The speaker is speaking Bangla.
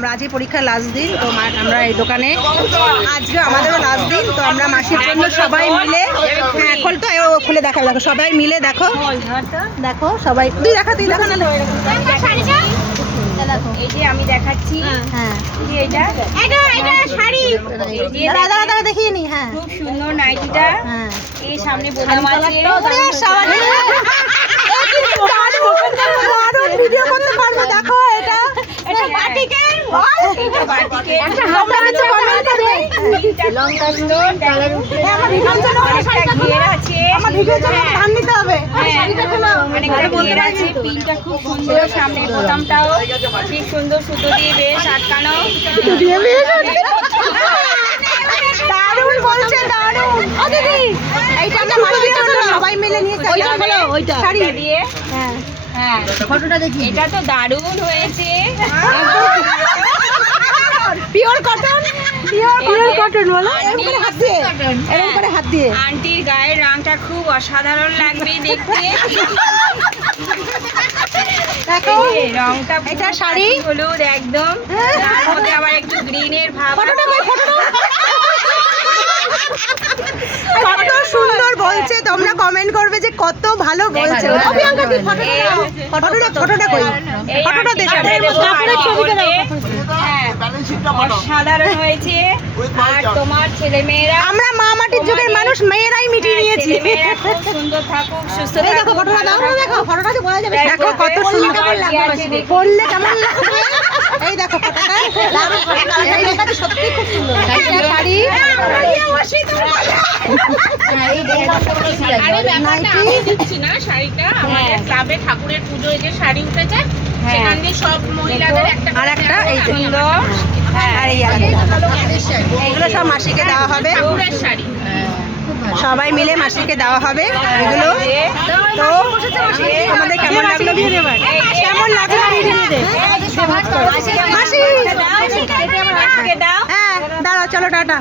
আমরা আজকে পরীক্ষার লাস্ট দিন, তো আমরা এই দোকানে আজকে আমাদেরও লাস্ট দিন, তো আমরা মাসির জন্য সবাই মিলে খোল তো খুলে দেখাবে, দেখো সবাই মিলে দেখো দেখো সবাই তুই দেখা না দেখো এই যে আমি দেখাচ্ছি। হ্যাঁ এটা শাড়ি দাদা দেখিয়ে নি। হ্যাঁ খুব সুন্দর নাইটিটা। হ্যাঁ এই সামনে বোতাম আছে। ভিডিও করতে পারবো, দেখো এটা এটা বাটিকের এটা বাটিকের একটা তোমরা কিছু কমেন্ট করবে। লঙ্কা সুন্দর ডালের উপরে আমার ভিডিওর জন্য একটা ঘের আছে। আমার ভিডিওর জন্য ধান নিতে হবে। অনেকটা ঘের আছে, পিনটা খুব সুন্দর, সামনে বোতামটাও ঠিক সুন্দর, সুতো দিয়ে বেশ আটকানো। দারুণ বলছে, দারুণ। ও দিদি এইটা আমরা মাসির জন্য সবাই মিলে নিয়েছি। ওইটা শাড়ি দিয়ে হ্যাঁ হ্যাঁ ফটোটা দেখি। এটা তো দারুণ হয়েছে। পিওর কটন, পিওর কটন বলো। এরকম করে হাত দিয়ে, এরকম করে হাত দিয়ে। আন্টির গায়ের রংটা খুব অসাধারণ লাগবে দেখতে। দেখো এই রংটা এটা শাড়ি হলুদ একদম, তার মধ্যে আবার একটু গ্রিনের ভাব ফটোটা আছে। কই, ফটোটা কত সুন্দর বলছে, তোমরা কমেন্ট করবে যে কত ভালো বলছে। ফটোটা কই, এই ফটোটা আন্টির দেখো। সাথে দেখো আন্টি বলবে, হ্যাঁ, অসাধারণ হয়েছে। আর তোমার ছেলে মেয়েরা, আমরা মা মাটির যুগের মানুষ, মেয়েরাই মিটিয়ে নিয়েছি। মেয়েরা খুব সুন্দর থাকুক, সুস্থ এই দেখো থাকুক। ফটোটা দাও, দেখো ফটোটা তো বোঝা যাবে। দেখো কত দেখো, সুন্দর আবার কি আছে দেখো। পড়লে কেমন লাগবে। এই দেখো ফটোটা, দারুণ ফটোটা। এই দেখো সত্যি খুব সুন্দর। এইটা শাড়ি, আমি দিচ্ছি না শাড়িটা, আমাদের ক্লাবে ঠাকুরের পুজোয় যে শাড়ি উঠেছে সেখান দিয়ে সব মহিলাদের একটা আর একটা এই যে সুন্দর, আর এই আরেকটা। এইগুলো সব মাসিকে দেওয়া হবে, ঠাকুরের শাড়ি। সবাই মিলে মাসিকে দেওয়া হবে এগুলো। তো আমাদের কেমন লাগলো, কেমন লাগলো মাসি? দাও, হ্যাঁ দাঁড়াও, চলো টাটা।